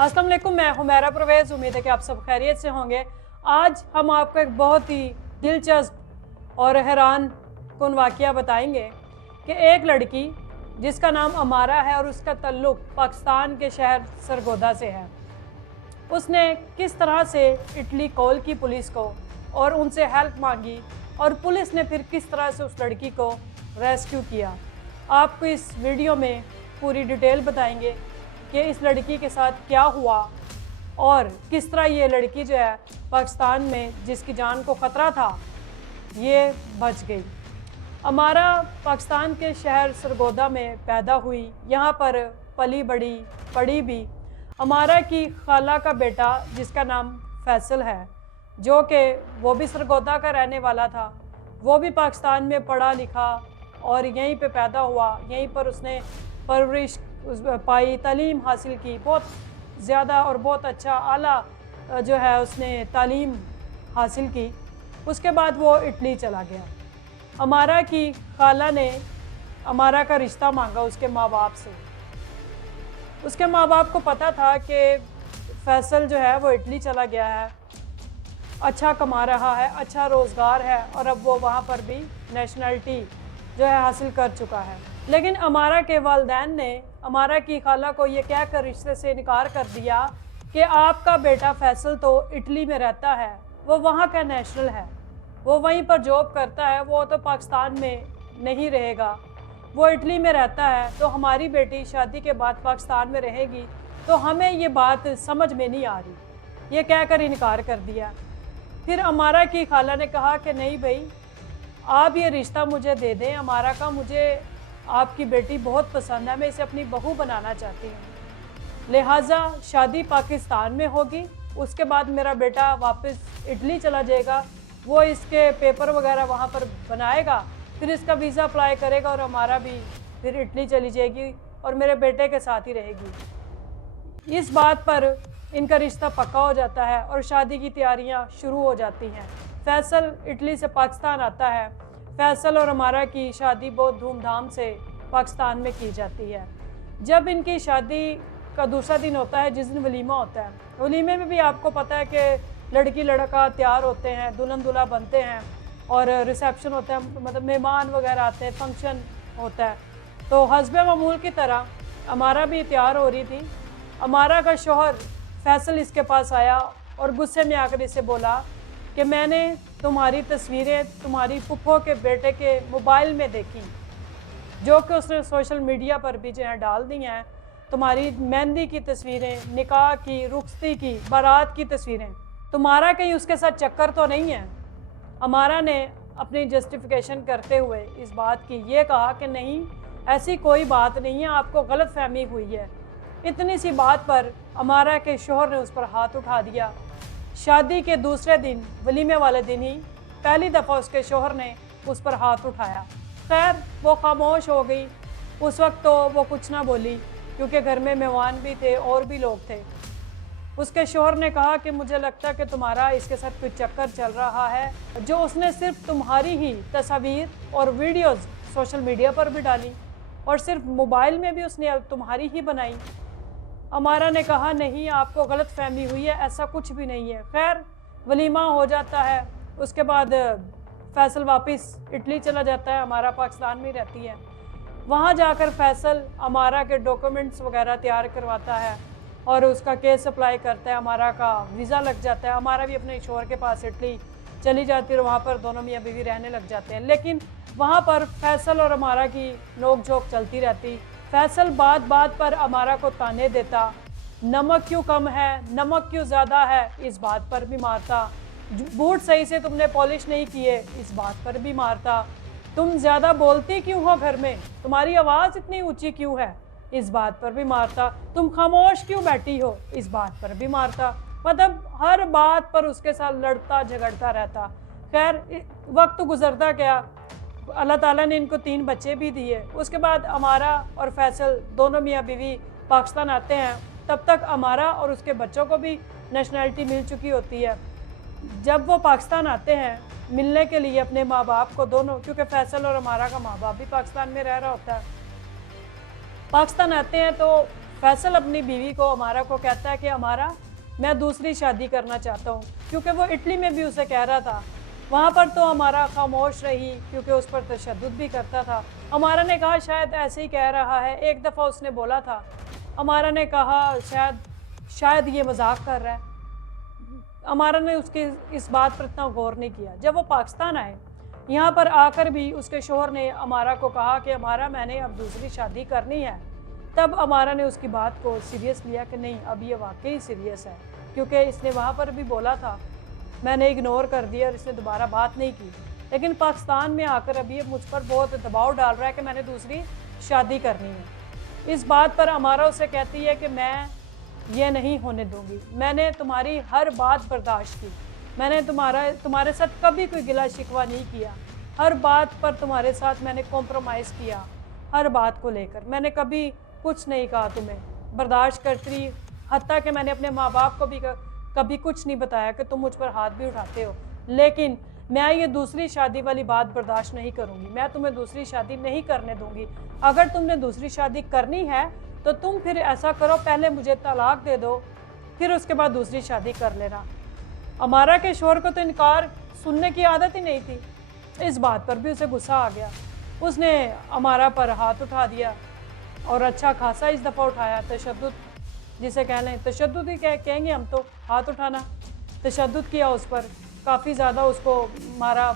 अस्सलाम वालेकुम, मैं हुमैरा परवेज़। उम्मीद है कि आप सब खैरियत से होंगे। आज हम आपको एक बहुत ही दिलचस्प और हैरान कुन वाक़या बताएंगे कि एक लड़की जिसका नाम अमारा है और उसका ताल्लुक़ पाकिस्तान के शहर सरगोदा से है, उसने किस तरह से इटली कॉल की पुलिस को और उनसे हेल्प मांगी और पुलिस ने फिर किस तरह से उस लड़की को रेस्क्यू किया। आपको इस वीडियो में पूरी डिटेल बताएंगे कि इस लड़की के साथ क्या हुआ और किस तरह ये लड़की जो है पाकिस्तान में जिसकी जान को ख़तरा था ये बच गई। अमारा पाकिस्तान के शहर सरगोदा में पैदा हुई, यहाँ पर पली बड़ी पढ़ी भी। अमारा की खाला का बेटा जिसका नाम फैसल है, जो कि वो भी सरगोदा का रहने वाला था, वो भी पाकिस्तान में पढ़ा लिखा और यहीं पे पैदा हुआ, यहीं पर उसने परवरिश पाई, तालीम हासिल की, बहुत ज़्यादा और बहुत अच्छा आला जो है उसने तालीम हासिल की। उसके बाद वो इटली चला गया। अमारा की खाला ने अमारा का रिश्ता मांगा उसके माँ बाप से। उसके माँ बाप को पता था कि फैसल जो है वो इटली चला गया है, अच्छा कमा रहा है, अच्छा रोज़गार है और अब वो वहाँ पर भी नेशनलिटी जो है हासिल कर चुका है। लेकिन अमारा के वालिदैन ने अमारा की खाला को ये कह कर रिश्ते से इनकार कर दिया कि आपका बेटा फैसल तो इटली में रहता है, वो वहाँ का नेशनल है, वो वहीं पर जॉब करता है, वो तो पाकिस्तान में नहीं रहेगा, वो इटली में रहता है, तो हमारी बेटी शादी के बाद पाकिस्तान में रहेगी, तो हमें ये बात समझ में नहीं आ रही। ये कह कर इनकार कर दिया। फिर अमारा की खाला ने कहा कि नहीं भाई, आप ये रिश्ता मुझे दे दें, अमारा का मुझे आपकी बेटी बहुत पसंद है, मैं इसे अपनी बहू बनाना चाहती हूँ, लिहाजा शादी पाकिस्तान में होगी, उसके बाद मेरा बेटा वापस इटली चला जाएगा, वो इसके पेपर वगैरह वहाँ पर बनाएगा, फिर इसका वीज़ा अप्लाई करेगा और हमारा भी फिर इटली चली जाएगी और मेरे बेटे के साथ ही रहेगी। इस बात पर इनका रिश्ता पक्का हो जाता है और शादी की तैयारियां शुरू हो जाती हैं। फैसल इटली से पाकिस्तान आता है। फैसल और अमारा की शादी बहुत धूमधाम से पाकिस्तान में की जाती है। जब इनकी शादी का दूसरा दिन होता है, जिस दिन वलीमा होता है, वलीमे में भी आपको पता है कि लड़की लड़का तैयार होते हैं, दुल्हन दूल्हा बनते हैं और रिसेप्शन होता है, मतलब मेहमान वगैरह आते हैं, फंक्शन होता है। तो हस्बे मामूल की तरह अमारा भी तैयार हो रही थी। अमारा का शौहर फैसल इसके पास आया और गुस्से में आकर इसे बोला कि मैंने तुम्हारी तस्वीरें तुम्हारी फुफ्फो के बेटे के मोबाइल में देखी, जो कि उसने सोशल मीडिया पर भी जो है डाल दी हैं। तुम्हारी मेहंदी की तस्वीरें, निकाह की, रुखसती की, बारात की तस्वीरें, तुम्हारा कहीं उसके साथ चक्कर तो नहीं है। अमारा ने अपनी जस्टिफिकेशन करते हुए इस बात की ये कहा कि नहीं, ऐसी कोई बात नहीं है, आपको गलत फहमी हुई है। इतनी सी बात पर अमारा के शौहर ने उस पर हाथ उठा दिया। शादी के दूसरे दिन, वलीमे वाले दिन ही पहली दफ़ा उसके शौहर ने उस पर हाथ उठाया। खैर वो खामोश हो गई। उस वक्त तो वो कुछ ना बोली क्योंकि घर में मेहमान भी थे और भी लोग थे। उसके शौहर ने कहा कि मुझे लगता है कि तुम्हारा इसके साथ कोई चक्कर चल रहा है, जो उसने सिर्फ तुम्हारी ही तस्वीर और वीडियोज़ सोशल मीडिया पर भी डाली और सिर्फ मोबाइल में भी उसने तुम्हारी ही बनाई। अमारा ने कहा नहीं, आपको गलत फहमी हुई है, ऐसा कुछ भी नहीं है। खैर वलीमा हो जाता है। उसके बाद फैसल वापस इटली चला जाता है, अमारा पाकिस्तान में रहती है। वहाँ जाकर फैसल अमारा के डॉक्यूमेंट्स वगैरह तैयार करवाता है और उसका केस अप्लाई करता है। अमारा का वीज़ा लग जाता है। अमारा भी अपने शौहर के पास इटली चली जाती है और वहाँ पर दोनों मियाँ बीवी रहने लग जाते हैं। लेकिन वहाँ पर फैसल और अमारा की नोक झोंक चलती रहती। फैसल बात बात पर अमारा को ताने देता, नमक क्यों कम है, नमक क्यों ज़्यादा है, इस बात पर भी मारता। बूट सही से तुमने पॉलिश नहीं किए, इस बात पर भी मारता। तुम ज़्यादा बोलती क्यों हो घर में, तुम्हारी आवाज़ इतनी ऊंची क्यों है, इस बात पर भी मारता। तुम खामोश क्यों बैठी हो, इस बात पर भी मारता। मतलब हर बात पर उसके साथ लड़ता झगड़ता रहता। खैर वक्त गुजरता गया, अल्लाह ताला ने इनको 3 बच्चे भी दिए। उसके बाद अमारा और फैसल दोनों मियाँ बीवी पाकिस्तान आते हैं। तब तक अमारा और उसके बच्चों को भी नेशनलिटी मिल चुकी होती है। जब वो पाकिस्तान आते हैं मिलने के लिए अपने माँ बाप को, दोनों, क्योंकि फैसल और अमारा का माँ बाप भी पाकिस्तान में रह रहा होता है, पाकिस्तान आते हैं तो फैसल अपनी बीवी को अमारा को कहता है कि अमारा मैं दूसरी शादी करना चाहता हूँ, क्योंकि वो इटली में भी उसे कह रहा था। वहाँ पर तो अमारा खामोश रही क्योंकि उस पर तशद्दुद भी करता था। अमारा ने कहा शायद ऐसे ही कह रहा है। एक दफ़ा उसने बोला था, अमारा ने कहा शायद ये मजाक कर रहा है। अमारा ने उसकी इस बात पर इतना गौर नहीं किया। जब वो पाकिस्तान आए, यहाँ पर आकर भी उसके शोहर ने अमारा को कहा कि अमारा मैंने अब दूसरी शादी करनी है। तब अमारा ने उसकी बात को सीरियस लिया कि नहीं, अब ये वाकई सीरियस है, क्योंकि इसने वहाँ पर भी बोला था, मैंने इग्नोर कर दिया और इसने दोबारा बात नहीं की। लेकिन पाकिस्तान में आकर अभी ये मुझ पर बहुत दबाव डाल रहा है कि मैंने दूसरी शादी करनी है। इस बात पर अमारा उसे कहती है कि मैं ये नहीं होने दूंगी। मैंने तुम्हारी हर बात बर्दाश्त की, मैंने तुम्हारे साथ कभी कोई गिला शिकवा नहीं किया। हर बात पर तुम्हारे साथ मैंने कॉम्प्रोमाइज़ किया, हर बात को लेकर मैंने कभी कुछ नहीं कहा, तुम्हें बर्दाश्त करती रही। हत्ता कि मैंने अपने माँ बाप को भी कभी कुछ नहीं बताया कि तुम मुझ पर हाथ भी उठाते हो। लेकिन मैं ये दूसरी शादी वाली बात बर्दाश्त नहीं करूँगी, मैं तुम्हें दूसरी शादी नहीं करने दूँगी। अगर तुमने दूसरी शादी करनी है तो तुम फिर ऐसा करो, पहले मुझे तलाक दे दो, फिर उसके बाद दूसरी शादी कर लेना। अमारा के शोहर को तो इनकार सुनने की आदत ही नहीं थी। इस बात पर भी उसे गुस्सा आ गया। उसने अमारा पर हाथ उठा दिया और अच्छा खासा इस दफ़ा उठाया। तशद्दुद जिसे कह लें, तशद्दुद ही कहेंगे हम तो, हाथ उठाना। तशद्दुद किया उस पर, काफ़ी ज़्यादा उसको मारा।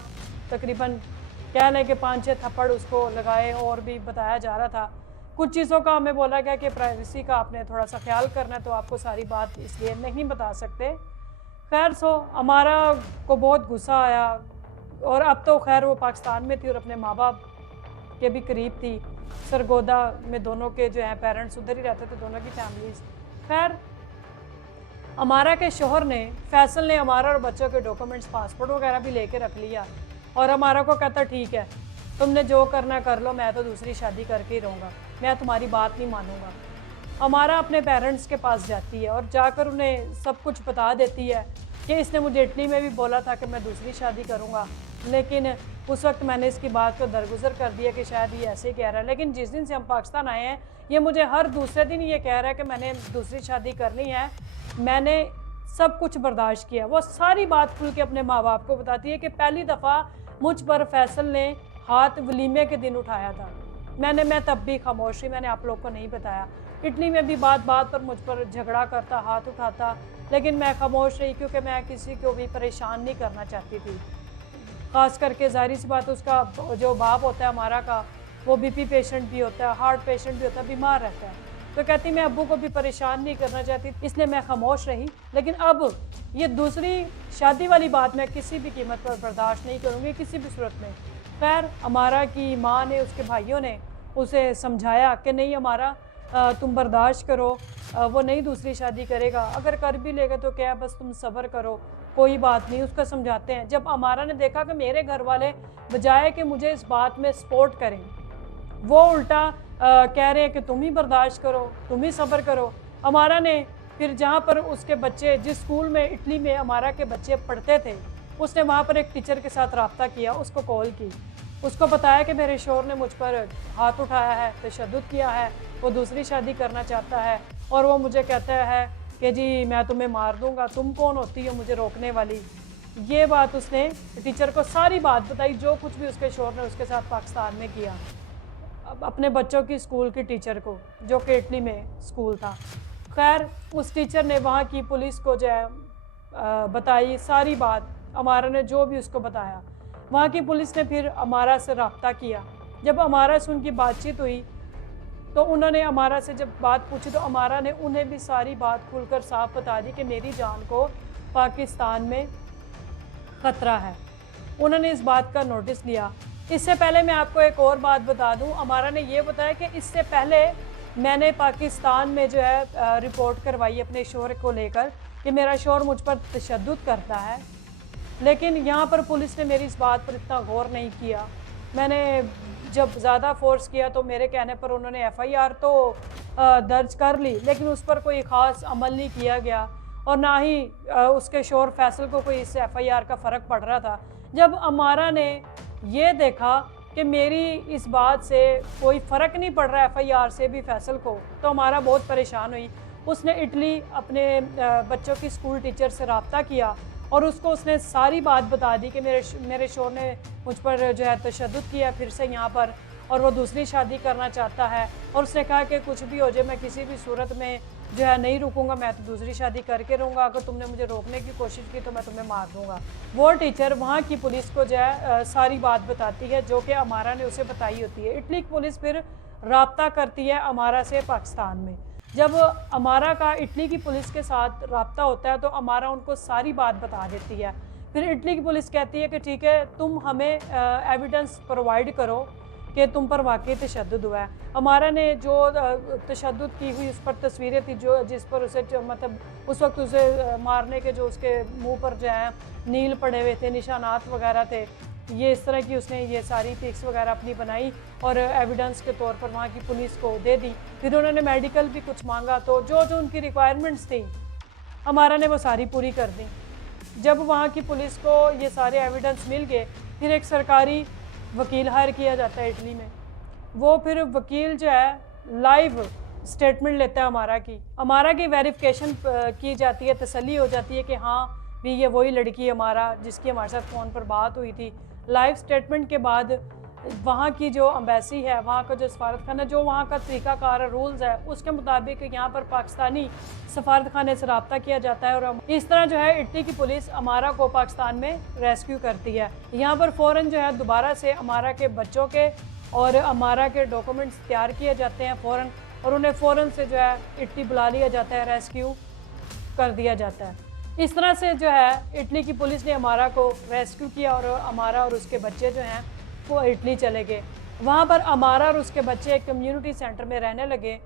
तकरीबन कह लें कि 5-6 थप्पड़ उसको लगाए। और भी बताया जा रहा था, कुछ चीज़ों का हमें बोला गया कि प्राइवेसी का आपने थोड़ा सा ख्याल करना है, तो आपको सारी बात इसलिए नहीं बता सकते। खैर अमारा को बहुत गुस्सा आया। और अब तो खैर वो पाकिस्तान में थी और अपने माँ बाप के भी करीब थी। सरगोदा में दोनों के जो हैं पेरेंट्स उधर ही रहते थे, दोनों की फैमिलीज़। खैर अमारा के शोहर ने, फैसल ने अमारा और बच्चों के डॉक्यूमेंट्स, पासपोर्ट वगैरह भी लेके रख लिया। और अमारा को कहता ठीक है, तुमने जो करना कर लो, मैं तो दूसरी शादी करके ही रहूँगा, मैं तुम्हारी बात नहीं मानूँगा। अमारा अपने पेरेंट्स के पास जाती है और जाकर उन्हें सब कुछ बता देती है कि इसने मुझे इटली में भी बोला था कि मैं दूसरी शादी करूँगा, लेकिन उस वक्त मैंने इसकी बात को दरगुजर कर दिया कि शायद ये ऐसे ही कह रहा है। लेकिन जिस दिन से हम पाकिस्तान आए हैं, ये मुझे हर दूसरे दिन ये कह रहा है कि मैंने दूसरी शादी करनी है। मैंने सब कुछ बर्दाश्त किया। वो सारी बात खुल के अपने माँ बाप को बताती है कि पहली दफ़ा मुझ पर फैसल ने हाथ वलीमे के दिन उठाया था, मैं तब भी खामोश थी, मैंने आप लोग को नहीं बताया। इटली में भी बात बात पर मुझ पर झगड़ा करता, हाथ उठाता, लेकिन मैं खामोश रही क्योंकि मैं किसी को भी परेशान नहीं करना चाहती थी। ख़ास करके ज़ाहिर सी बात, उसका जो बाप होता है हमारा का, वो बीपी पेशेंट भी होता है, हार्ट पेशेंट भी होता है, बीमार रहता है। तो कहती मैं अब्बू को भी परेशान नहीं करना चाहती, इसलिए मैं खामोश रही। लेकिन अब ये दूसरी शादी वाली बात मैं किसी भी कीमत पर बर्दाश्त नहीं करूँगी, किसी भी सूरत में। खैर अमारा की माँ ने, उसके भाइयों ने उसे समझाया कि नहीं अमारा, तुम बर्दाश्त करो, वो नहीं दूसरी शादी करेगा, अगर कर भी लेगा तो क्या, बस तुम सब्र करो, कोई बात नहीं। उसका समझाते हैं। जब अमारा ने देखा कि मेरे घर वाले बजाय कि मुझे इस बात में सपोर्ट करें, वो उल्टा कह रहे हैं कि तुम ही बर्दाश्त करो, तुम ही सब्र करो। अमारा ने फिर जहाँ पर उसके बच्चे, जिस स्कूल में इटली में अमारा के बच्चे पढ़ते थे, उसने वहाँ पर एक टीचर के साथ रब्ता किया, उसको कॉल की, उसको बताया कि मेरे शोहर ने मुझ पर हाथ उठाया है, तशद्दुद किया है, वो दूसरी शादी करना चाहता है और वो मुझे कहता है कि जी मैं तुम्हें मार दूंगा, तुम कौन होती हो मुझे रोकने वाली। ये बात उसने टीचर को सारी बात बताई, जो कुछ भी उसके शोहर ने उसके साथ पाकिस्तान में किया, अपने बच्चों की स्कूल की टीचर को, जो कि इटली में स्कूल था। खैर उस टीचर ने वहाँ की पुलिस को जो है बताई सारी बात, अमारा ने जो भी उसको बताया। वहाँ की पुलिस ने फिर अमारा से रब्ता किया। जब अमारा से उनकी बातचीत हुई तो उन्होंने अमारा से जब बात पूछी तो अमारा ने उन्हें भी सारी बात खुलकर साफ बता दी कि मेरी जान को पाकिस्तान में ख़तरा है। उन्होंने इस बात का नोटिस लिया। इससे पहले मैं आपको एक और बात बता दूं, अमारा ने ये बताया कि इससे पहले मैंने पाकिस्तान में जो है रिपोर्ट करवाई अपने शोहर को लेकर कि मेरा शोहर मुझ पर तशद्दुद करता है, लेकिन यहाँ पर पुलिस ने मेरी इस बात पर इतना गौर नहीं किया। मैंने जब ज़्यादा फोर्स किया तो मेरे कहने पर उन्होंने FIR तो दर्ज कर ली, लेकिन उस पर कोई ख़ास अमल नहीं किया गया और ना ही उसके शोहर फैसल को कोई इससे FIR का फ़र्क पड़ रहा था। जब अमारा ने ये देखा کہ میری اس بات سے کوئی فرق نہیں پڑ رہا FIR سے بھی فیصل کو، تو ہمارا بہت پریشان ہوئی۔ اس نے اٹلی اپنے بچوں کی اسکول ٹیچر سے رابطہ کیا اور اس کو اس نے ساری بات بتا دی کہ میرے شوہر نے مجھ پر جو ہے تشدد کیا پھر سے یہاں پر، اور وہ دوسری شادی کرنا چاہتا ہے، اور اس نے کہا کہ کچھ بھی ہو جائے میں کسی بھی صورت میں جو ہے نہیں رکوں گا، میں تو دوسری شادی کر کے رہوں گا، اگر تم نے مجھے روکنے کی کوشش کی تو میں تمہیں مار دوں گا۔ وہ ٹیچر وہاں کی پولیس کو جو ہے ساری بات بتاتی ہے جو کہ امارا نے اسے بتائی ہوتی ہے۔ اٹلی کی پولیس پھر رابطہ کرتی ہے امارا سے پاکستان میں۔ جب امارا کا اٹلی کی پولیس کے ساتھ رابطہ ہوتا ہے تو امارا ان کو ساری بات بتا دیتی ہے۔ پھر اٹلی کی پولیس کہتی ہے کہ ٹھیک ہے تم ہمیں ایویڈنس پرووائڈ کرو کہ تم پر واقعی تشدد ہوا ہے۔ امارا نے جو تشدد کی ہوئی اس پر تصویریں تھی جو جس پر اسے مطلب اس وقت اسے مارنے کے جو اس کے منہ پر جو ہے نیل پڑے ہوئے تھے، نشانات وغیرہ تھے، یہ اس طرح کی اس نے یہ ساری پکس وغیرہ اپنی بنائی اور ایویڈنس کے طور پر وہاں کی پولیس کو دے دی۔ پھر انہوں نے میڈیکل بھی کچھ مانگا تو جو ان کی ریکوائرمنٹس تھیں امارا نے وہ ساری پوری کر دی۔ جب وہاں کی پولیس کو یہ سارے ایویڈنس مل گئے پھر ایک سرکاری وکیل ہائر کیا جاتا ہے اٹلی میں۔ وہ پھر وکیل جو ہے لائیو سٹیٹمنٹ لیتا ہے امارا کی ویریفیکیشن کی جاتی ہے، تسلی ہو جاتی ہے کہ ہاں بھی یہ وہی لڑکی امارا جس کی ہمارے ساتھ فون پر بات ہوئی تھی۔ لائیو سٹیٹمنٹ کے بعد وہاں کی جو امبیسی ہے، وہاں کا جو سفارت خانہ، جو وہاں کا طریقہ کار رولز ہے اس کے مطابق یہاں پر پاکستانی سفارت خانے سے رابطہ کیا جاتا ہے اور اس طرح جو ہے اٹلی کی پولیس امارا کو پاکستان میں ریسکیو کرتی ہے۔ یہاں پر فوراً جو ہے دوبارہ سے امارا کے بچوں کے اور امارا کے ڈاکومنٹس تیار کیے جاتے ہیں فوراً، اور انہیں فوراً سے جو ہے اٹلی بلا لیا جاتا ہے، ریسکیو کر دیا جاتا ہے۔ اس طرح سے جو ہے اٹلی کی پولیس نے امارا کو ریسکیو کیا اور امارا اور اس کے بچے جو ہیں وہ اٹلی چلے گئے۔ وہاں پر امارا اور اس کے بچے ایک کمیونٹی سینٹر میں رہنے لگے۔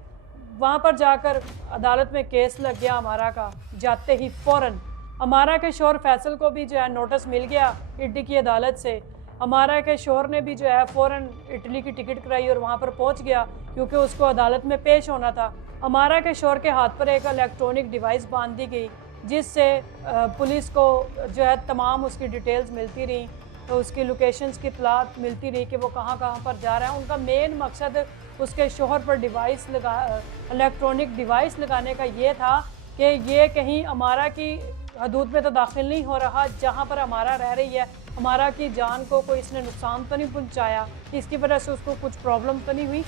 وہاں پر جا کر عدالت میں کیس لگ گیا امارا کا، جاتے ہی فوراً امارا کے شوہر فیصل کو بھی جو ہے نوٹس مل گیا اٹلی کی عدالت سے۔ امارا کے شوہر نے بھی جو ہے فوراً اٹلی کی ٹکٹ کرائی اور وہاں پر پہنچ گیا کیونکہ اس کو عدالت میں پیش ہونا تھا۔ امارا کے شوہر کے ہاتھ پر ایک الیکٹرانک ڈیوائس باندھ دی گئی جس سے پولیس کو جو ہے تمام اس کی ڈیٹیلز ملتی رہیں، تو اس کی لوکیشنز کی اطلاعات ملتی رہی کہ وہ کہاں پر جا رہا ہے۔ ان کا مین مقصد اس کے شوہر پر الیکٹرانک ڈیوائس لگانے کا یہ تھا کہ یہ کہیں امارا کی حدود میں تو داخل نہیں ہو رہا جہاں پر امارا رہ رہی ہے، امارا کی جان کو کوئی اس نے نقصان تو نہیں پہنچایا، اس کی وجہ سے اس کو کچھ پرابلم تو نہیں ہوئی۔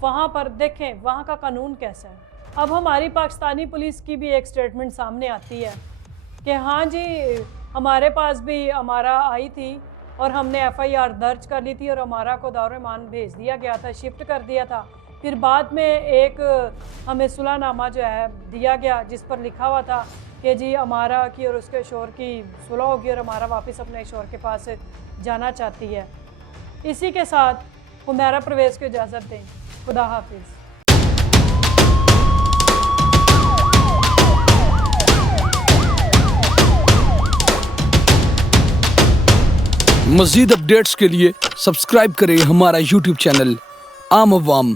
وہاں پر دیکھیں وہاں کا قانون کیسا ہے۔ اب ہماری پاکستانی پولیس کی بھی ایک سٹیٹمنٹ سامنے آتی ہے کہ ہاں جی ہمارے پاس بھی امارا آئی تھی اور ہم نے FIR درج کر لی تھی اور امارا کو دارالمان بھیج دیا گیا تھا، شفٹ کر دیا تھا۔ پھر بعد میں ایک ہمیں صلح نامہ جو ہے دیا گیا جس پر لکھا ہوا تھا کہ جی امارا کی اور اس کے شوہر کی صلح ہوگی اور امارا واپس اپنے شوہر کے پاس جانا چاہتی ہے۔ اسی کے ساتھ حمیرہ پرویز کو اجازت دیں۔ خدا حافظ۔ مزید اپڈیٹس کے لیے سبسکرائب کریں ہمارا YouTube چینل عام عوام۔